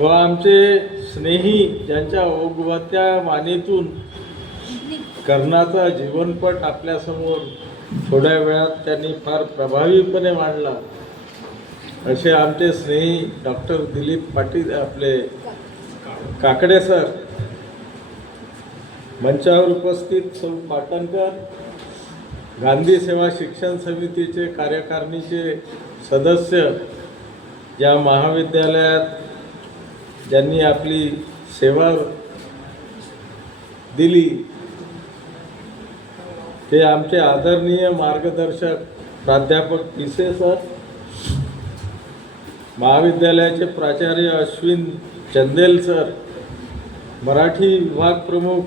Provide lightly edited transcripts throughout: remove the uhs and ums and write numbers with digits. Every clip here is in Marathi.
व आमचे स्नेही ज्यांच्या ओघवत्या वाणीतून कर्णाचा जीवनपट आपल्यासमोर थोड्या वेळात त्यांनी फार प्रभावीपणे मांडला असे आमचे स्नेही डॉक्टर दिलीप पाटील आपले काकडे सर, मंचावर उपस्थित सौ पाटणकर, गांधी सेवा शिक्षण समितीचे कार्यकारिणीचे सदस्य, या महाविद्यालयात ज्यांनी आपली सेवा दिली ते आमचे आदरणीय मार्गदर्शक प्राध्यापक पिसे सर, महाविद्यालयाचे प्राचार्य अश्विन चंदेल सर, मराठी विभाग प्रमुख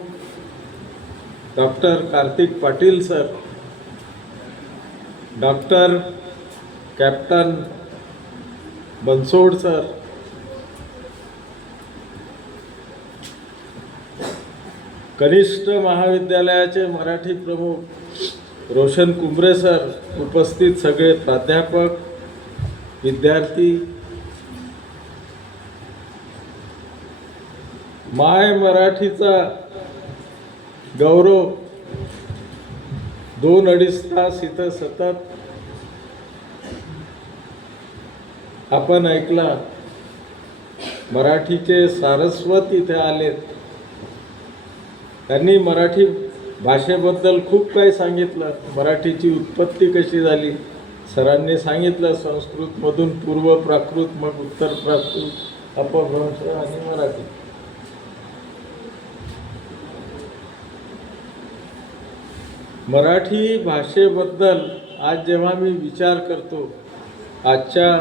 doctor Kartik Patil sir, doctor captain Bansod sir, कनिष्ठ महाविद्यालयाचे मराठी प्रमुख रोशन कुंबरे सर, उपस्थित सगळे प्राध्यापक, विद्यार्थी, माय मराठीचा गौरव 2-2.5 तास इथं सतत आपण ऐकला. मराठीचे सारस्वत इथे आलेत. त्यांनी मराठी भाषेबद्दल खूप काही सांगितलं. मराठीची उत्पत्ती कशी झाली सरांनी सांगितलं. संस्कृतमधून पूर्व प्राकृत, मग उत्तर प्राकृत, अपभ्रंश आणि मराठी. मराठी भाषेबद्दल आज जेव्हा मी विचार करतो, आजच्या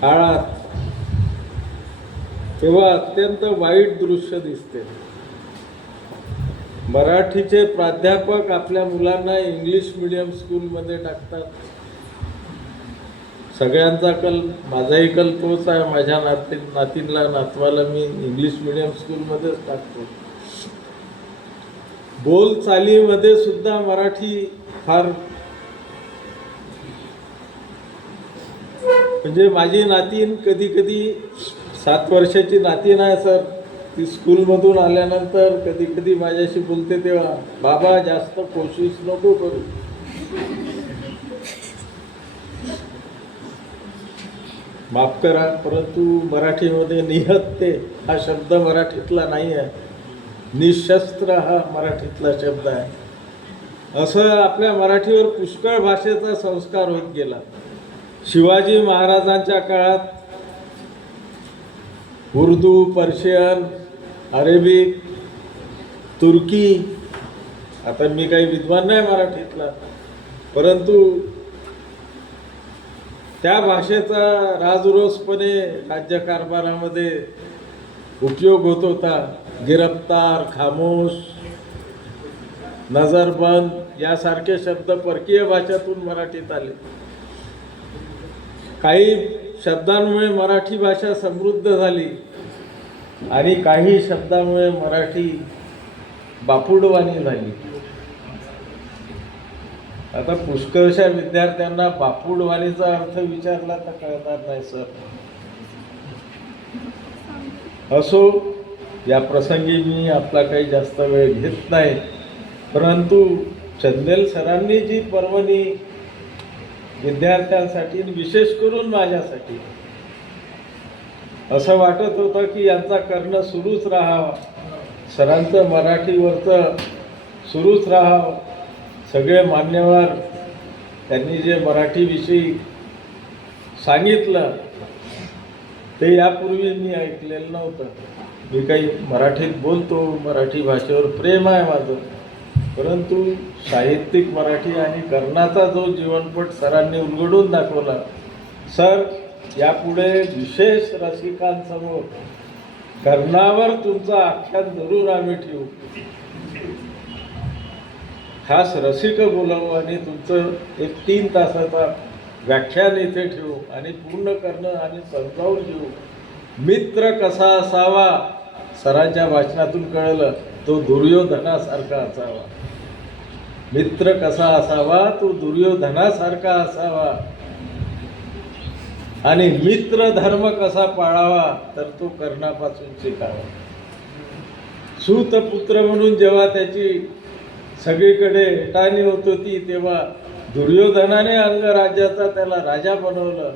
काळात, तेव्हा अत्यंत वाईट दृश्य दिसते. मराठीचे प्राध्यापक आपल्या मुलांना इंग्लिश मीडियम स्कूलमध्ये टाकतात. सगळ्यांचा कल, माझाही कल तोच आहे. माझ्या नातीला नातवाला मी इंग्लिश मीडियम स्कूलमध्येच टाकतो. बोलचालीमध्ये सुद्धा मराठी फार, म्हणजे माझी नातीन कधी कधी 7 वर्षाची नातीन आहे सर, ती स्कूलमधून आल्यानंतर कधी कधी माझ्याशी बोलते तेव्हा, बाबा जास्त कोशिश नको करू. माफ करा, परंतु मराठीमध्ये निहत्ते हा शब्द मराठीतला नाही आहे. निशस्त्र हा मराठीतला शब्द आहे. असं आपल्या मराठीवर पुष्कळ भाषेचा संस्कार होत गेला. शिवाजी महाराजांच्या काळात उर्दू, पर्शियन, अरेबिक, तुर्की, आता मी काही विद्वान नाही मराठीतला, परंतु त्या भाषेचा राजरोसपणे राज्यकारभारामध्ये उपयोग होत होता. गिरफ्तार, खामोश, नजरबंद यासारखे शब्द परकीय भाषेतून मराठीत आले. काही शब्दांमुळे मराठी भाषा समृद्ध झाली आणि काही शब्दांमुळे मराठी बापुडवाणी झाली. आता पुष्कळशा विद्यार्थ्यांना बापुडवाणीचा अर्थ विचारला तर कळणार नाही सर. असो, या प्रसंगी मी आपला काही जास्त वेळ घेत नाही, परंतु चंदेल सरांनी जी पर्वणी विद्यार्थ्यांसाठी, विशेष करून माझ्यासाठी, असं वाटत होतं की यांचा करणं सुरूच राहावं, सरांचं मराठीवरचं सुरूच राहावं. सगळे मान्यवर त्यांनी जे मराठीविषयी सांगितलं ते यापूर्वी मी ऐकलेलं नव्हतं. मी काही मराठीत बोलतो, मराठी भाषेवर प्रेम आहे माझं, परंतु साहित्यिक मराठी आणि कर्णाचा जो जीवनपट सरांनी उलगडून दाखवला, सर यापुढे विशेष रसिकांसमोर कर्णावर तुमचं आख्यान जरूर आम्ही ठेवू. खास रसिक बोलावू आणि तुमचं एक 3 तासाचा व्याख्यान इथे ठेवू आणि पूर्ण करणं आणि समजावून घेऊ. मित्र कसा असावा, सरांच्या भाषणातून कळलं, तो दुर्योधनासारखा असावा. मित्र कसा असावा, तो दुर्योधनासारखा असावा. आणि मित्र धर्म कसा पाळावा तर तो कर्णापासून शिकावा. सूतपुत्र म्हणून जेव्हा त्याची सगळीकडे हेटाणी होत होती तेव्हा दुर्योधनाने अंगराज्याचा त्याला राजा बनवलं.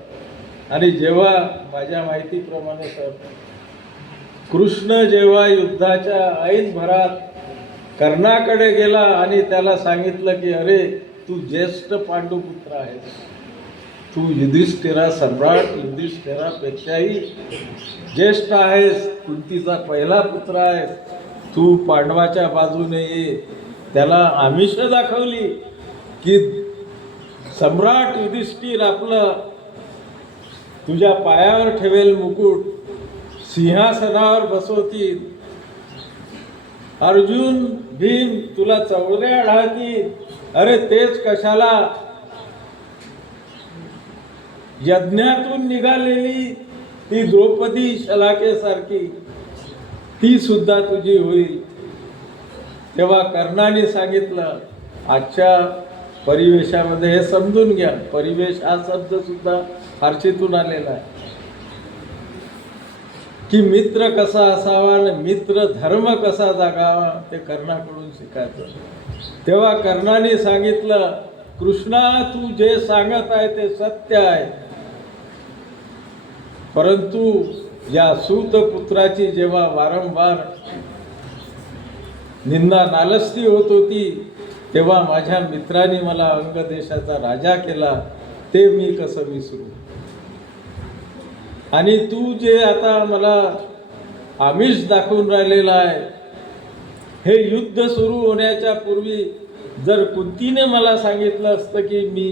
आणि जेव्हा माझ्या माहितीप्रमाणे सर कृष्ण जेव्हा युद्धाच्या ऐन भरात कर्णाकडे गेला आणि त्याला सांगितलं की अरे तू ज्येष्ठ पांडुपुत्र आहेस, तू युधिष्ठिरा सम्राट युधिष्ठिरापेक्षाही ज्येष्ठ आहेस, कुंतीचा पहिला पुत्र आहेस, तू पांडवाच्या बाजूने ये. त्याला आमिष दाखवली की सम्राट युधिष्ठिर आपलं तुझ्या पायावर ठेवेल मुकुट, सिंहासनावर बसवतील, अर्जुन भीम तुला चौऱ्या ढाळतील. अरे तेच कशाला, यज्ञातून निघालेली ती द्रौपदी शलाकेसारखी ती सुद्धा तुझी होईल. तेव्हा कर्णाने सांगितलं, आजच्या परिवेशामध्ये हे समजून घ्या, परिवेश हा शब्द सुद्धा फारसीतून आलेला आहे, की मित्र कसा असावा आणि मित्र धर्म कसा जागावा ते कर्णाकडून शिकायचं. तेव्हा कर्णाने सांगितलं, कृष्णा तू जे सांगत आहे ते सत्य आहे, परंतु या सूतपुत्राची जेव्हा वारंवार निंदा नालस्ती होत होती तेव्हा माझ्या मित्राने मला अंग देशाचा राजा केला, ते मी कसं विसरू. आणि तू जे आता मला आमिष दाखवून राहिलेला आहे, हे युद्ध सुरू होण्याच्या पूर्वी जर कुंतीने मला सांगितलं असतं की मी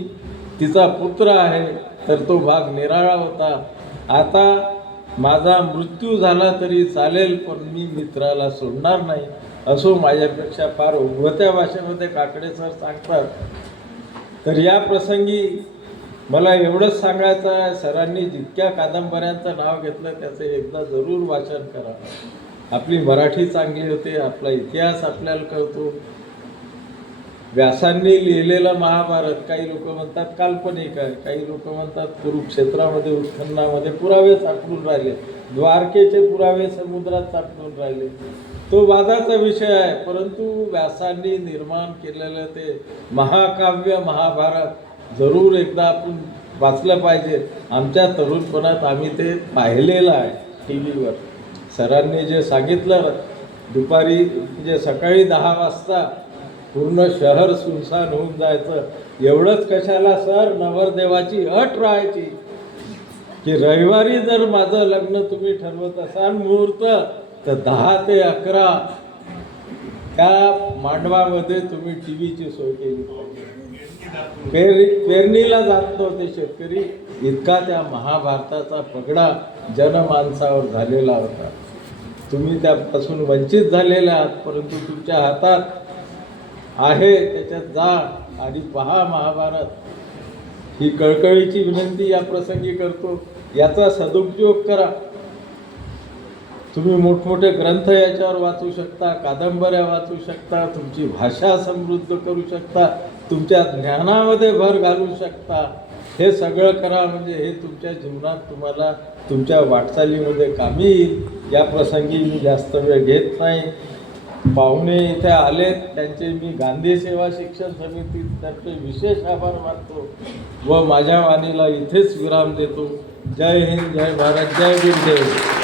तिचा पुत्र आहे तर तो भाग निराळा होता. आता माझा मृत्यू झाला तरी चालेल, पण मी मित्राला सोडणार नाही, असो माझ्यापेक्षा फार उघडत्या भाषेमध्ये काकडे सर सांगतात. तर या प्रसंगी मला एवढंच सांगायचं आहे, सरांनी जितक्या कादंबऱ्यांचं नाव घेतलं त्याचं एकदा जरूर वाचन करा. आपली मराठी चांगली होते, आपला इतिहास आपल्याला कळतो. व्यासांनी लिहिलेलं महाभारत काही लोक म्हणतात काल्पनिक आहे, काही लोक म्हणतात कुरुक्षेत्रामध्ये उत्खननामध्ये पुरावे सापडून राहिले, द्वारकेचे पुरावे समुद्रात सापडून राहिले, तो वादाचा विषय आहे. परंतु व्यासांनी निर्माण केलेलं ते महाकाव्य महाभारत जरूर एकदा आपण वाचलं पाहिजे. आमच्या तरुणपणात आम्ही ते पाहिलेलं आहे टी व्हीवर. सरांनी जे सांगितलं, दुपारी म्हणजे सकाळी 10 वाजता पूर्ण शहर सुनसान होऊन जायचं, एवढंच कशाला सर, नवरदेवाची अट राहायची की रविवारी जर माझं लग्न तुम्ही ठरवत असाल मुहूर्त तर 10 ते 11 त्या मांडवामध्ये तुम्ही टी व्हीची सोय केली पाहिजे. पेरणीला जात नव्हते शेतकरी, इतका त्या महाभारताचा पगडा जनमानसावर झालेला होता. तुम्ही त्यापासून वंचित झालेले आहात, परंतु तुमच्या हातात आहे त्याच्यात जा आणि पहा महाभारत. ही कळकळीची विनंती या प्रसंगी करतो, याचा सदुपयोग करा. तुम्ही मोठमोठे ग्रंथ याच्यावर वाचू शकता, कादंबऱ्या वाचू शकता, तुमची भाषा समृद्ध करू शकता, तुमच्या ज्ञानामध्ये भर घालू शकता. हे सगळं करा, म्हणजे हे तुमच्या जीवनात तुम्हाला तुमच्या वाटचालीमध्ये कामी येईल. या प्रसंगी मी जास्त वेळ घेत नाही. पाहुणे इथे आलेत, त्यांचे मी गांधी सेवा शिक्षण समितीतर्फे विशेष आभार मानतो व माझ्या वाणीला इथेच विराम देतो. जय हिंद, जय भारत, जय गुरुदेव.